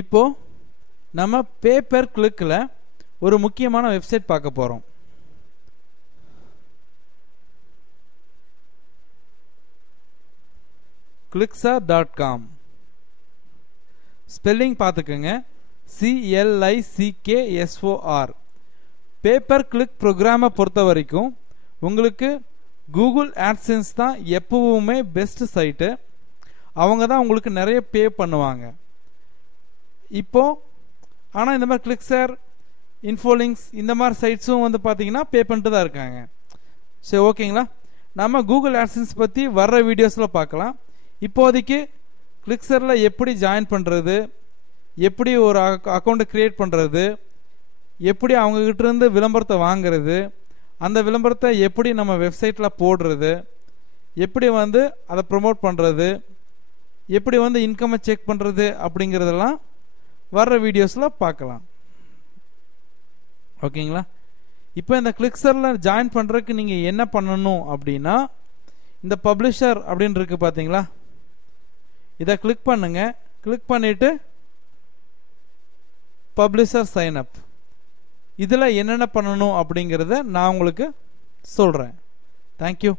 இப்போ நம்ம பே பெர் கிளிக்ல ஒரு முக்கியமான வெப்சைட் பார்க்க போறோம். clicksar.com ஸ்பெல்லிங் பார்த்துக்கங்க, CLICKSOR. பேப்பர் கிளிக் ப்ரோக்ராமை பொறுத்த வரைக்கும் உங்களுக்கு கூகுள் ஆட்சென்ஸ் தான் எப்பவுமே பெஸ்ட் சைட்டு. அவங்க தான் உங்களுக்கு நிறைய பே பண்ணுவாங்க. இப்போ ஆனால் இந்த மாதிரி கிளிக்ஸார், இன்ஃபோலிங்க்ஸ் இந்த மாதிரி சைட்ஸும் வந்து பார்த்தீங்கன்னா பே பண்ணிட்டு தான் இருக்காங்க. சரி, ஓகேங்களா? நம்ம கூகுள் ஆட்சென்ஸ் பற்றி வர்ற வீடியோஸில் பார்க்கலாம். இப்போதைக்கு கிளிக்ஸரில் எப்படி ஜாயின் பண்ணுறது, எப்படி ஒரு அக்கௌண்ட்டை க்ரியேட் பண்ணுறது, எப்படி அவங்கக்கிட்ட இருந்து விளம்பரத்தை வாங்கிறது, அந்த விளம்பரத்தை எப்படி நம்ம வெப்சைட்டில் போடுறது, எப்படி வந்து அதை ப்ரொமோட் பண்ணுறது, எப்படி வந்து இன்கம்மை செக் பண்ணுறது அப்படிங்கிறதெல்லாம் வர்ற வீடியோஸில் பார்க்கலாம். ஓகேங்களா? இப்போ இந்த கிளிக்ஸரில் ஜாயின் பண்ணுறதுக்கு நீங்கள் என்ன பண்ணணும் அப்படின்னா, இந்த பப்ளிஷர் அப்படின்னு இருக்கு பார்த்தீங்களா, இதை கிளிக் பண்ணுங்க. கிளிக் பண்ணிவிட்டு பப்ளிஷர் சைன் அப், இதில் என்னென்ன பண்ணணும் அப்படிங்கிறத நான் உங்களுக்கு சொல்கிறேன். தேங்க்யூ.